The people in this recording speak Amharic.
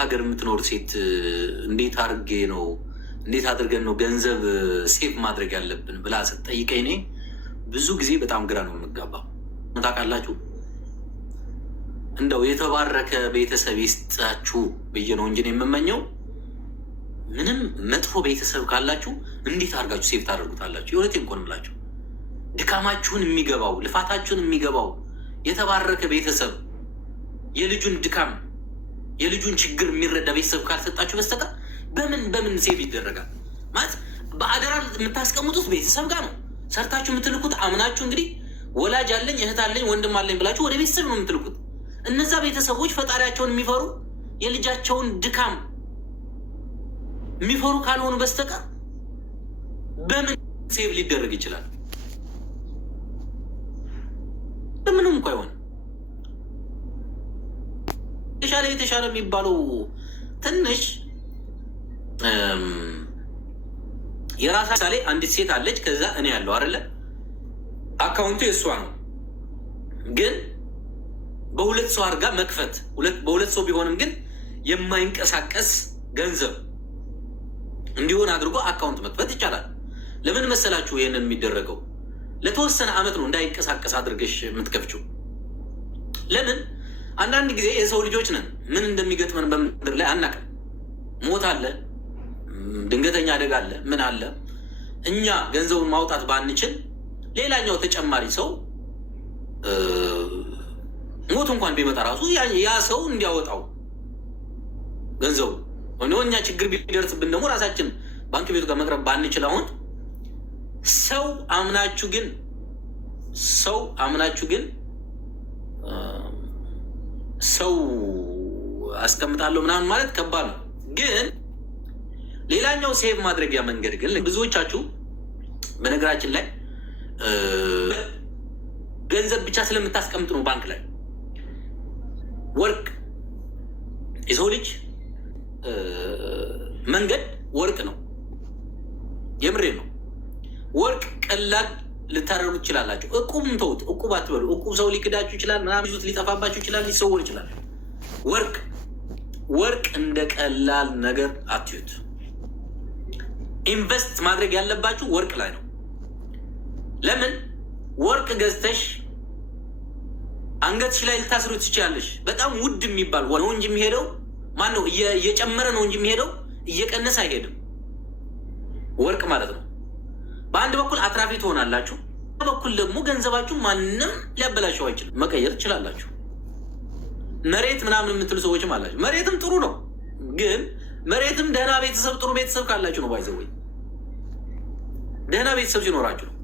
ሀገር የምትኖር ሴት እንዴት አድርገን ነው ገንዘብ ሴቭ ማድረግ ያለብን ብላ ስትጠይቀኝ እኔ ብዙ ጊዜ በጣም ግራ ነው የምጋባው። ታውቃላችሁ እንደው የተባረከ ቤተሰብ ይስጣችሁ ብዬ ነው እንጂ የምመኘው። ምንም መጥፎ ቤተሰብ ካላችሁ እንዴት አድርጋችሁ ሴቭ ታደርጉታላችሁ? የእውነቴን እኮ ነው የምላችሁ። ድካማችሁን የሚገባው ልፋታችሁን የሚገባው የተባረከ ቤተሰብ የልጁን ድካም የልጁን ችግር የሚረዳ ቤተሰብ ካልሰጣችሁ በስተቀር በምን ሴቭ ይደረጋል? ማለት በአደራ የምታስቀምጡት ቤተሰብ ጋር ነው። ሰርታችሁ የምትልኩት አምናችሁ እንግዲህ ወላጅ አለኝ እህት አለኝ ወንድም አለኝ ብላችሁ ወደ ቤተሰብ ነው የምትልኩት። እነዛ ቤተሰቦች ፈጣሪያቸውን የሚፈሩ የልጃቸውን ድካም የሚፈሩ ካልሆኑ በስተቀር በምን ሴቭ ሊደረግ ይችላል? በምንም እንኳ ይሆን የተሻለ የሚባለው ትንሽ የራሳ ምሳሌ አንዲት ሴት አለች። ከዛ እኔ ያለው አይደለ አካውንቱ የእሷ ነው፣ ግን በሁለት ሰው አድርጋ መክፈት በሁለት ሰው ቢሆንም ግን የማይንቀሳቀስ ገንዘብ እንዲሆን አድርጎ አካውንት መክፈት ይቻላል። ለምን መሰላችሁ ይህንን የሚደረገው? ለተወሰነ ዓመት ነው እንዳይንቀሳቀስ አድርገሽ የምትከፍችው። ለምን? አንዳንድ ጊዜ የሰው ልጆች ነን፣ ምን እንደሚገጥመን በምድር ላይ አናውቅም። ሞት አለ፣ ድንገተኛ አደጋ አለ፣ ምን አለ። እኛ ገንዘቡን ማውጣት ባንችል ሌላኛው ተጨማሪ ሰው ሞት እንኳን ቢመጣ ራሱ ያ ሰው እንዲያወጣው ገንዘቡ እኛ ችግር ቢደርስብን ደግሞ ራሳችን ባንክ ቤቱ ጋር መቅረብ ባንችል፣ አሁን ሰው አምናችሁ ግን ሰው አስቀምጣለሁ ምናምን ማለት ከባድ ነው። ግን ሌላኛው ሴቭ ማድረጊያ መንገድ ግን ብዙዎቻችሁ በነገራችን ላይ ገንዘብ ብቻ ስለምታስቀምጥ ነው። ባንክ ላይ ወርቅ የሰው ልጅ መንገድ ወርቅ ነው። የምሬ ነው። ወርቅ ቀላል ልታደርጉ ትችላላችሁ። እቁብም ተውት፣ እቁብ አትበሉ። እቁብ ሰው ሊክዳችሁ ይችላል፣ ምናምን ሊጠፋባችሁ ይችላል፣ ሊሰወር ይችላል። ወርቅ እንደ ቀላል ነገር አትዩት። ኢንቨስት ማድረግ ያለባችሁ ወርቅ ላይ ነው። ለምን? ወርቅ ገዝተሽ አንገትሽ ላይ ልታስሩ ትችላለሽ። በጣም ውድ የሚባል ነው እንጂ የሚሄደው ማን ነው? እየጨመረ ነው እንጂ የሚሄደው እየቀነሰ አይሄድም። ወርቅ ማለት ነው። በአንድ በኩል አትራፊ ትሆናላችሁ፣ በኩል ደግሞ ገንዘባችሁ ማንም ሊያበላሸው አይችልም። መቀየር ትችላላችሁ። መሬት ምናምን የምትሉ ሰዎችም አላችሁ። መሬትም ጥሩ ነው፣ ግን መሬትም ደህና ቤተሰብ ጥሩ ቤተሰብ ካላችሁ ነው። ባይዘወይ ደህና ቤተሰብ ሲኖራችሁ ነው።